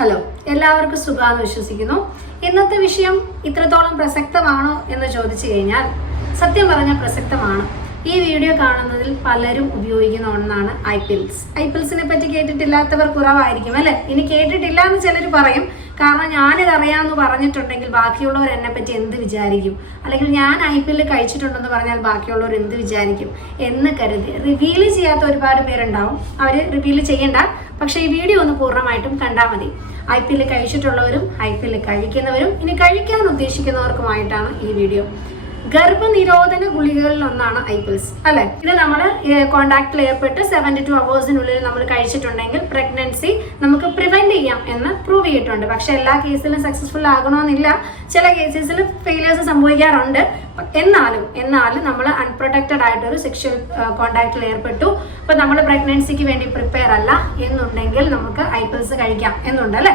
Hello, എല്ലാവർക്കും സുഖാന്ന് വിശ്വസിക്കുന്നു. ഇന്നത്തെ വിഷയം ഇത്രത്തോളം പ്രസക്തമാണോ എന്ന് ചോദിച്ചു കഴിഞ്ഞാൽ സത്യം പറഞ്ഞാൽ പ്രസക്തമാണ്. ഈ വീഡിയോ കാണുന്നതിൽ പലരും ഉപയോഗിക്കുന്ന ഒന്നാണ് ഐപിഎൽസ്. ഐപിഎൽസിനെ പറ്റി കേട്ടിട്ടില്ലാത്തവർ കുറവായിരിക്കും അല്ലെ? ഇനി കേട്ടിട്ടില്ല എന്ന് ചിലർ പറയും. കാരണം ഞാനിത് അറിയാമെന്ന് പറഞ്ഞിട്ടുണ്ടെങ്കിൽ ബാക്കിയുള്ളവർ എന്നെ പറ്റി എന്ത് വിചാരിക്കും, അല്ലെങ്കിൽ ഞാൻ ഐപിഎൽ കഴിച്ചിട്ടുണ്ടെന്ന് പറഞ്ഞാൽ ബാക്കിയുള്ളവർ എന്ത് വിചാരിക്കും എന്ന് കരുതി റിവീൽ ചെയ്യാത്ത ഒരുപാട് പേരുണ്ടാവും. അവർ റിവീൽ ചെയ്യണ്ട, പക്ഷേ ഈ വീഡിയോ ഒന്ന് പൂർണ്ണമായിട്ടും കണ്ടാൽ മതി. ഐപിഎൽ കഴിച്ചിട്ടുള്ളവരും ഐപിഎൽ കഴിക്കുന്നവരും ഇനി കഴിക്കാൻ ഉദ്ദേശിക്കുന്നവർക്കുമായിട്ടാണ് ഈ വീഡിയോ. ഗർഭനിരോധന ഗുളികകളിൽ ഒന്നാണ് ഐപിഎൽസ് അല്ലെ. ഇത് നമ്മൾ കോണ്ടാക്റ്റിൽ ഏർപ്പെട്ട് 72 hours നമ്മൾ കഴിച്ചിട്ടുണ്ടെങ്കിൽ പ്രഗ്നൻസി നമുക്ക് പ്രിവെന്റ് ചെയ്യാം എന്ന് പ്രൂവ് ചെയ്തിട്ടുണ്ട്. പക്ഷെ എല്ലാ കേസിലും സക്സസ്ഫുൾ ആകണമെന്നില്ല. ചില കേസസിൽ ഫെയിലിയേഴ്സ് സംഭവിക്കാറുണ്ട്. എന്നാലും നമ്മൾ അൺപ്രൊട്ടക്റ്റഡ് ആയിട്ടൊരു സെക്ഷൽ കോണ്ടാക്റ്റിൽ ഏർപ്പെട്ടു, അപ്പൊ നമ്മൾ പ്രഗ്നൻസിക്ക് വേണ്ടി പ്രിപ്പയർ അല്ല എന്നുണ്ടെങ്കിൽ നമുക്ക് ഐപിഎൽസ് കഴിക്കാം എന്നുണ്ട് അല്ലെ.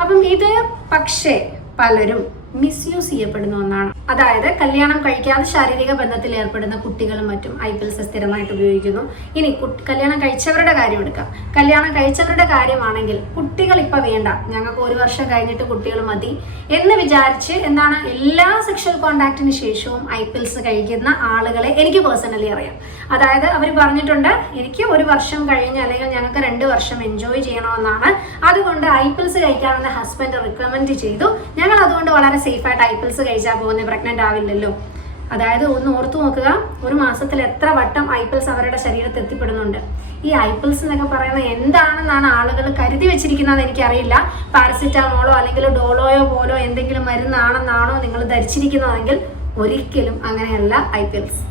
അപ്പം ഇത് പക്ഷേ പലരും മിസ്യൂസ് ചെയ്യപ്പെടുന്ന ഒന്നാണ്. അതായത് കല്യാണം കഴിക്കാതെ ശാരീരിക ബന്ധത്തിൽ ഏർപ്പെടുന്ന കുട്ടികളും മറ്റും ഐപിഎൽസ് സ്ഥിരമായിട്ട് ഉപയോഗിക്കുന്നു. ഇനി കല്യാണം കഴിച്ചവരുടെ കാര്യം എടുക്കാം. കല്യാണം കഴിച്ചവരുടെ കാര്യമാണെങ്കിൽ കുട്ടികൾ ഇപ്പൊ വേണ്ട, ഞങ്ങൾക്ക് 1 വർഷം കഴിഞ്ഞിട്ട് കുട്ടികൾ മതി എന്ന് വിചാരിച്ച് എന്താണ് എല്ലാ സെക്ഷൽ കോണ്ടാക്റ്റിന് ശേഷവും ഐപിഎൽസ് കഴിക്കുന്ന ആളുകളെ എനിക്ക് പേഴ്സണലി അറിയാം. അതായത് അവർ പറഞ്ഞിട്ടുണ്ട്, എനിക്ക് 1 വർഷം കഴിഞ്ഞ് അല്ലെങ്കിൽ ഞങ്ങൾക്ക് 2 വർഷം എൻജോയ് ചെയ്യണമെന്നാണ്, അതുകൊണ്ട് ഐപിഎൽസ് കഴിക്കാമെന്ന് ഹസ്ബൻഡ് റിക്കമെൻഡ് ചെയ്തു. ഞങ്ങൾ അതുകൊണ്ട് വളരെ സേഫായിട്ട് ഐപിഎൽസ് കഴിച്ചാൽ പോകുന്നത് പ്രഗ്നന്റ് ആവില്ലല്ലോ. അതായത് ഒന്ന് ഓർത്തു നോക്കുക, 1 മാസത്തിൽ എത്ര വട്ടം ഐപിഎൽസ് അവരുടെ ശരീരത്തിൽ എത്തിപ്പെടുന്നുണ്ട്. ഈ ഐപിഎൽസ് എന്നൊക്കെ പറയുന്നത് എന്താണെന്നാണ് ആളുകൾ കരുതി വെച്ചിരിക്കുന്നത് എനിക്കറിയില്ല. പാരസിറ്റാമോളോ അല്ലെങ്കിൽ ഡോളോയോ പോലോ എന്തെങ്കിലും മരുന്നാണെന്നാണോ നിങ്ങൾ ധരിച്ചിരിക്കുന്നതെങ്കിൽ ഒരിക്കലും അങ്ങനെയല്ല ഐപിഎൽസ്.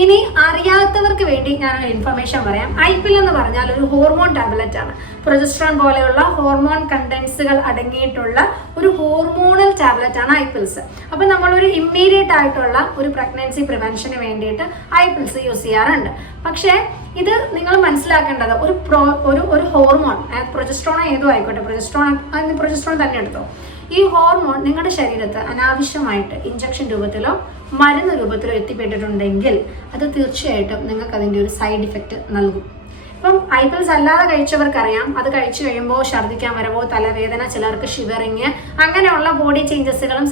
ഇനി അറിയാത്തവർക്ക് വേണ്ടി ഞാനൊരു ഇൻഫർമേഷൻ പറയാം. ഐപിഎൽ എന്ന് പറഞ്ഞാൽ ഒരു ഹോർമോൺ ടാബ്ലറ്റ് ആണ്. പ്രൊജസ്ട്രോൺ പോലെയുള്ള ഹോർമോൺ കണ്ടൻസുകൾ അടങ്ങിയിട്ടുള്ള ഒരു ഹോർമോണൽ ടാബ്ലറ്റ് ആണ് ഐപിഎൽസ്. അപ്പൊ നമ്മളൊരു ഇമ്മീഡിയറ്റ് ആയിട്ടുള്ള ഒരു പ്രഗ്നൻസി പ്രിവെൻഷന് വേണ്ടിയിട്ട് ഐപിഎൽസ് യൂസ് ചെയ്യാറുണ്ട്. പക്ഷേ ഇത് നിങ്ങൾ മനസ്സിലാക്കേണ്ടത് ഒരു ഹോർമോൺ, പ്രൊജസ്ട്രോൺ ഏതോ ആയിക്കോട്ടെ, പ്രൊജസ്ട്രോൺ തന്നെ എടുത്തോ, ഈ ഹോർമോൺ നിങ്ങളുടെ ശരീരത്ത് അനാവശ്യമായിട്ട് ഇഞ്ചക്ഷൻ രൂപത്തിലോ മരുന്ന് രൂപത്തിലോ എത്തിപ്പെട്ടിട്ടുണ്ടെങ്കിൽ അത് തീർച്ചയായിട്ടും നിങ്ങൾക്ക് അതിൻ്റെ ഒരു സൈഡ് ഇഫക്റ്റ് നൽകും. ഇപ്പം ഐപിഎൽസ് അല്ലാതെ കഴിച്ചവർക്കറിയാം, അത് കഴിച്ചു കഴിയുമ്പോൾ ഛർദ്ദിക്കാൻ വരവോ, തലവേദന, ചിലർക്ക് ഷിവറിങ്, അങ്ങനെയുള്ള ബോഡി ചേഞ്ചസുകളും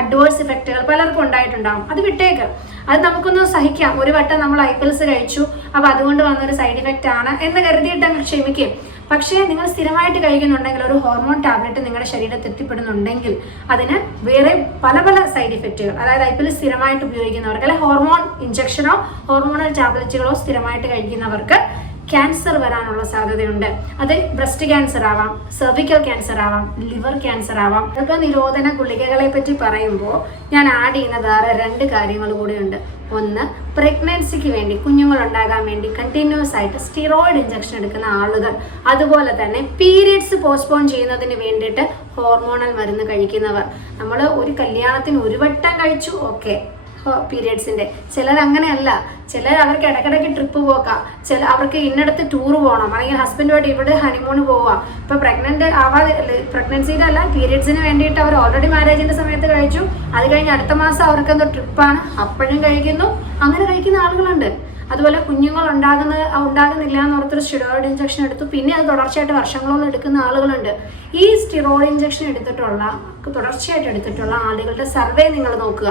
അഡ്വേഴ്സ് ഇഫക്റ്റുകൾ പലർക്കും ഉണ്ടായിട്ടുണ്ടാകും. അത് വിട്ടേക്ക്, അത് നമുക്കൊന്ന് സഹിക്കാം. 1 വട്ടം നമ്മൾ ഐപിഎൽസ് കഴിച്ചു, അപ്പൊ അതുകൊണ്ട് വന്നൊരു സൈഡ് ഇഫക്റ്റ് ആണ് എന്ന് കരുതിയിട്ട് അങ്ങ് ക്ഷമിക്കും. പക്ഷേ നിങ്ങൾ സ്ഥിരമായിട്ട് കഴിക്കുന്നുണ്ടെങ്കിൽ, ഒരു ഹോർമോൺ ടാബ്ലറ്റ് നിങ്ങളുടെ ശരീരത്തിൽ എത്തിപ്പെടുന്നുണ്ടെങ്കിൽ അതിന് വേറെ പല സൈഡ് ഇഫക്റ്റുകൾ, അതായത് ഐപിഎൽ സ്ഥിരമായിട്ട് ഉപയോഗിക്കുന്നവർക്ക്, അല്ലെങ്കിൽ ഹോർമോൺ ഇഞ്ചക്ഷനോ ഹോർമോണൽ ടാബ്ലറ്റുകളോ സ്ഥിരമായിട്ട് കഴിക്കുന്നവർക്ക് ക്യാൻസർ വരാനുള്ള സാധ്യതയുണ്ട്. അത് ബ്രസ്റ്റ് ക്യാൻസർ ആവാം, സെർവിക്കൽ ക്യാൻസർ ആവാം, ലിവർ ക്യാൻസർ ആവാം. ഗർഭനിരോധന ഗുളികകളെ പറ്റി പറയുമ്പോൾ ഞാൻ ആഡ് ചെയ്യുന്ന വേറെ 2 കാര്യങ്ങൾ കൂടിയുണ്ട്. ഒന്ന്, പ്രഗ്നൻസിക്ക് വേണ്ടി, കുഞ്ഞുങ്ങൾ ഉണ്ടാകാൻ വേണ്ടി കണ്ടിന്യൂസ് ആയിട്ട് സ്റ്റിറോയിഡ് ഇഞ്ചക്ഷൻ എടുക്കുന്ന ആളുകൾ, അതുപോലെ തന്നെ പീരിയഡ്സ് പോസ്റ്റ്പോൺ ചെയ്യുന്നതിന് വേണ്ടിയിട്ട് ഹോർമോണൽ മരുന്ന് കഴിക്കുന്നവർ. നമ്മൾ ഒരു കല്യാണത്തിന് 1 വട്ടം കഴിച്ചു, ഓക്കെ, പീരിയഡ്സിന്റെ. ചിലർ അങ്ങനെയല്ല, ചിലർ അവർക്ക് ഇടയ്ക്കിടയ്ക്ക് ട്രിപ്പ് പോക്കാം, അവർക്ക് ഇന്നടത്ത് ടൂർ പോകണം, അല്ലെങ്കിൽ ഹസ്ബൻഡുമായിട്ട് ഇവിടെ ഹണിമൂണ് പോവാം. ഇപ്പൊ പ്രഗ്നൻസിയുടെ അല്ല, പീരിയഡ്സിന് വേണ്ടിയിട്ട് അവർ ഓൾറെഡി മാരേജിന്റെ സമയത്ത് കഴിച്ചു, അത് കഴിഞ്ഞ് അടുത്ത മാസം അവർക്ക് എന്തോ ട്രിപ്പാണ്, അപ്പോഴും കഴിക്കുന്നു. അങ്ങനെ കഴിക്കുന്ന ആളുകളുണ്ട്. അതുപോലെ കുഞ്ഞുങ്ങൾ ഉണ്ടാകുന്നില്ല എന്ന് ഓർത്തൊരു സ്റ്റിറോയിഡ് ഇഞ്ചക്ഷൻ എടുത്തു, പിന്നെ അത് തുടർച്ചയായിട്ട് വർഷങ്ങളോളം എടുക്കുന്ന ആളുകളുണ്ട്. ഈ സ്റ്റിറോയിഡ് ഇഞ്ചക്ഷൻ തുടർച്ചയായിട്ട് എടുത്തിട്ടുള്ള ആളുകളുടെ സർവേ നിങ്ങൾ നോക്കുക.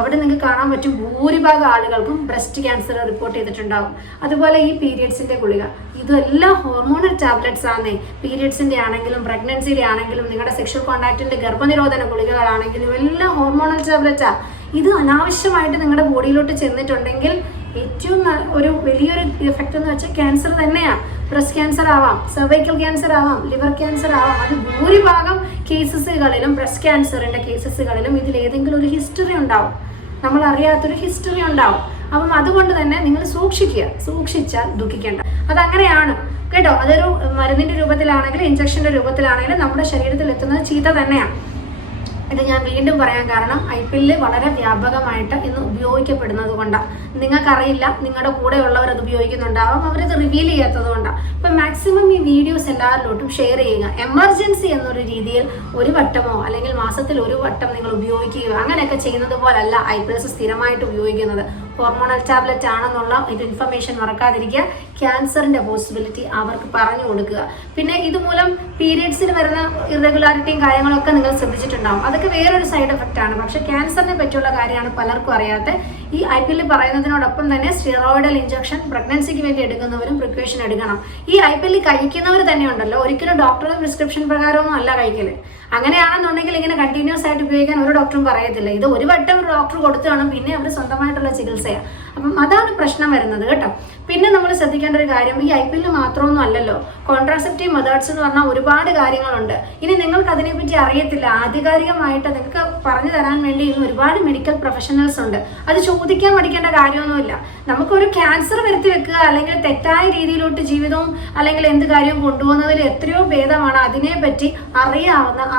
അവിടെ നിങ്ങൾക്ക് കാണാൻ പറ്റും, ഭൂരിഭാഗം ആളുകൾക്കും ബ്രസ്റ്റ് ക്യാൻസർ റിപ്പോർട്ട് ചെയ്തിട്ടുണ്ടാവും. അതുപോലെ ഈ പീരിയഡ്സിന്റെ ഗുളിക, ഇതെല്ലാം ഹോർമോണൽ ടാബ്ലറ്റ്സ് ആണ്. പീരിയഡ്സിന്റെ ആണെങ്കിലും പ്രഗ്നൻസിയുടെ ആണെങ്കിലും നിങ്ങളുടെ സെക്ഷൽ കോണ്ടാക്റ്റിന്റെ ഗർഭനിരോധന ഗുളികകളാണെങ്കിലും എല്ലാം ഹോർമോണൽ ടാബ്ലറ്റാ. ഇത് അനാവശ്യമായിട്ട് നിങ്ങളുടെ ബോഡിയിലോട്ട് ചെന്നിട്ടുണ്ടെങ്കിൽ ഏറ്റവും ഒരു വലിയൊരു എഫക്റ്റ് എന്ന് വെച്ചാൽ ക്യാൻസർ തന്നെയാണ്. ബ്രസ്റ്റ് ക്യാൻസർ ആവാം, സെർവൈക്കൽ ക്യാൻസർ ആവാം, ലിവർ ക്യാൻസർ ആവാം. അത് ഭൂരിഭാഗം കേസസുകളിലും, ബ്രസ്റ്റ് ക്യാൻസറിന്റെ കേസസുകളിലും ഇതിലേതെങ്കിലും ഒരു ഹിസ്റ്ററി ഉണ്ടാവും, നമ്മൾ അറിയാത്തൊരു ഹിസ്റ്ററി ഉണ്ടാവും. അപ്പം അതുകൊണ്ട് തന്നെ നിങ്ങൾ സൂക്ഷിച്ചാൽ ദുഃഖിക്കേണ്ട. അതങ്ങനെയാണ് കേട്ടോ. അതൊരു മരുന്നിന്റെ രൂപത്തിലാണെങ്കിലും ഇഞ്ചക്ഷന്റെ രൂപത്തിലാണെങ്കിലും നമ്മുടെ ശരീരത്തിൽ എത്തുന്നത് ചീത്ത തന്നെയാണ്. ഇത് ഞാൻ വീണ്ടും പറയാൻ കാരണം ഐപിഎൽ വളരെ വ്യാപകമായിട്ട് ഇന്ന് ഉപയോഗിക്കപ്പെടുന്നത് കൊണ്ടാണ്. നിങ്ങൾക്കറിയില്ല, നിങ്ങളുടെ കൂടെയുള്ളവർ അത് ഉപയോഗിക്കുന്നുണ്ടാവും, അവരത് റിവീൽ ചെയ്യാത്തത് കൊണ്ടാണ്. അപ്പം മാക്സിമം ഈ വീഡിയോസ് എല്ലാവരിലോട്ടും ഷെയർ ചെയ്യുക. എമർജൻസി എന്നൊരു രീതിയിൽ 1 വട്ടമോ അല്ലെങ്കിൽ മാസത്തിൽ 1 വട്ടം നിങ്ങൾ ഉപയോഗിക്കുകയോ അങ്ങനെയൊക്കെ ചെയ്യുന്നത് പോലല്ല ഐപിഎൽസ് സ്ഥിരമായിട്ട് ഉപയോഗിക്കുന്നത്. ഹോർമോണൽ ടാബ്ലറ്റ് ആണെന്നുള്ള ഒരു ഇൻഫർമേഷൻ മറക്കാതിരിക്കുക. ക്യാൻസറിന്റെ പോസിബിലിറ്റി അവർക്ക് പറഞ്ഞു കൊടുക്കുക. പിന്നെ ഇതുമൂലം പീരിയഡ്സിൽ വരുന്ന ഇറഗുലാരിറ്റിയും കാര്യങ്ങളൊക്കെ നിങ്ങൾ ശ്രദ്ധിച്ചിട്ടുണ്ടാവും. അതൊക്കെ വേറൊരു സൈഡ് എഫക്റ്റ് ആണ്. പക്ഷെ ക്യാൻസറിനെ പറ്റിയുള്ള കാര്യമാണ് പലർക്കും അറിയാത്ത. ഈ IPL പറയുന്നതിനോടൊപ്പം തന്നെ സ്റ്റിറോയിഡൽ ഇഞ്ചക്ഷൻ പ്രഗ്നൻസിക്ക് വേണ്ടി എടുക്കുന്നവരും പ്രിക്വേഷൻ എടുക്കണം. ഈ IPL കഴിക്കുന്നവർ തന്നെ ഉണ്ടല്ലോ, ഒരിക്കലും ഡോക്ടറുടെ പ്രിസ്ക്രിപ്ഷൻ പ്രകാരമൊന്നും അല്ല കഴിക്കല്. അങ്ങനെയാണെന്നുണ്ടെങ്കിൽ ഇങ്ങനെ കണ്ടിന്യൂസ് ആയിട്ട് ഉപയോഗിക്കാൻ ഒരു ഡോക്ടറും പറയത്തില്ല. ഇത് ഒരു വട്ടം ഒരു ഡോക്ടർ കൊടുത്തു കാണും, പിന്നെ അവർ സ്വന്തമായിട്ടുള്ള ചികിത്സയാണ്. അപ്പം അതാണ് പ്രശ്നം വരുന്നത് കേട്ടോ. പിന്നെ നമ്മൾ ശ്രദ്ധിക്കേണ്ട ഒരു കാര്യം, ഈ IPL മാത്രമൊന്നും അല്ലല്ലോ, കോൺട്രാസെപ്റ്റീവ് മെത്തേഡ്സ് എന്ന് പറഞ്ഞാൽ ഒരുപാട് കാര്യങ്ങളുണ്ട്. ഇനി നിങ്ങൾക്ക് അതിനെപ്പറ്റി അറിയത്തില്ല, ആധികാരികമായിട്ട് നിങ്ങൾക്ക് പറഞ്ഞു തരാൻ വേണ്ടി ഇന്ന് ഒരുപാട് മെഡിക്കൽ പ്രൊഫഷണൽസ് ഉണ്ട്. അത് ചോദിക്കാൻ പഠിക്കേണ്ട കാര്യമൊന്നുമില്ല. നമുക്കൊരു ക്യാൻസർ വരുത്തി വെക്കുക അല്ലെങ്കിൽ തെറ്റായ രീതിയിലോട്ട് ജീവിതവും അല്ലെങ്കിൽ എന്ത് കാര്യവും കൊണ്ടുപോകുന്നതിൽ എത്രയോ ഭേദമാണ് അതിനെപ്പറ്റി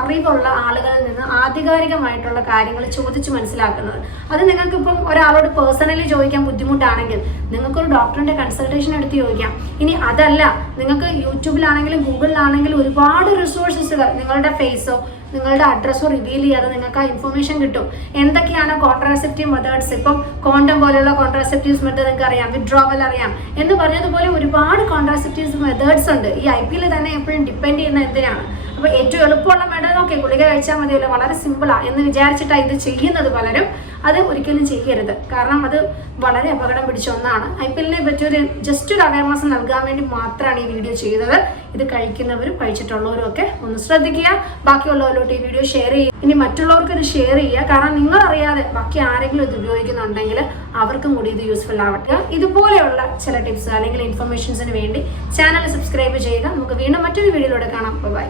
അറിവുള്ള ആളുകളിൽ നിന്ന് ആധികാരികമായിട്ടുള്ള കാര്യങ്ങൾ ചോദിച്ച് മനസ്സിലാക്കുന്നത്. അത് നിങ്ങൾക്കിപ്പം ഒരാളോട് പേഴ്സണലി ചോദിക്കാൻ ബുദ്ധിമുട്ടാണെങ്കിൽ നിങ്ങൾക്കൊരു ഡോക്ടറിന്റെ കൺസൾട്ടേഷൻ എടുത്ത് ചോദിക്കാം. ഇനി അതല്ല, നിങ്ങൾക്ക് യൂട്യൂബിലാണെങ്കിലും ഗൂഗിളിലാണെങ്കിലും ഒരുപാട് റിസോഴ്സസുകൾ, നിങ്ങളുടെ ഫേസോ നിങ്ങളുടെ അഡ്രസ്സോ റിവീൽ ചെയ്യാതെ നിങ്ങൾക്ക് ആ ഇൻഫർമേഷൻ കിട്ടും. എന്തൊക്കെയാണ് കോൺട്രാസെപ്റ്റീവ് മെത്തേഡ്സ്, ഇപ്പം കോണ്ടം പോലെയുള്ള കോൺട്രാസെപ്റ്റീവ്സ് മെത്തേഡ് നിങ്ങൾക്ക് അറിയാം, വിഡ്രോവൽ അറിയാം എന്ന് പറഞ്ഞതുപോലെ ഒരുപാട് കോൺട്രാസെപ്റ്റീവ്സ് മെത്തേഡ്സ് ഉണ്ട്. ഈ IPL തന്നെ എപ്പോഴും ഡിപ്പെൻഡ് ചെയ്യുന്ന എന്തിനാണ്? അപ്പോൾ ഏറ്റവും എളുപ്പമുള്ള മെത്തേഡ് നോക്കി ഗുളിക കഴിച്ചാൽ മതിയല്ലോ, വളരെ സിമ്പിളാണ് എന്ന് വിചാരിച്ചിട്ടാണ് ഇത് ചെയ്യുന്നത് പലരും. അത് ഒരിക്കലും ചെയ്യരുത്, കാരണം അത് വളരെ അപകടം പിടിച്ച ഒന്നാണ്. IPL-നെ പറ്റി ജസ്റ്റ് ഒരു അവയർനെസ് നൽകാൻ വേണ്ടി മാത്രമാണ് ഈ വീഡിയോ ചെയ്തത്. ഇത് കഴിക്കുന്നവരും കഴിച്ചിട്ടുള്ളവരും ഒക്കെ ഒന്ന് ശ്രദ്ധിക്കുക. ബാക്കിയുള്ളവരോട്ട് ഈ വീഡിയോ ഷെയർ ചെയ്യുക. ഇനി മറ്റുള്ളവർക്ക് ഇത് ഷെയർ ചെയ്യുക, കാരണം നിങ്ങൾ അറിയാതെ ബാക്കി ആരെങ്കിലും ഇത് ഉപയോഗിക്കുന്നുണ്ടെങ്കിൽ അവർക്കും കൂടി ഇത് യൂസ്ഫുൾ ആവട്ടെ. ഇതുപോലെയുള്ള ചില ടിപ്സ് അല്ലെങ്കിൽ ഇൻഫർമേഷൻസിന് വേണ്ടി ചാനൽ സബ്സ്ക്രൈബ് ചെയ്യുക. നമുക്ക് വീണ്ടും മറ്റൊരു വീഡിയോയിലൂടെ കാണാം. ബൈ.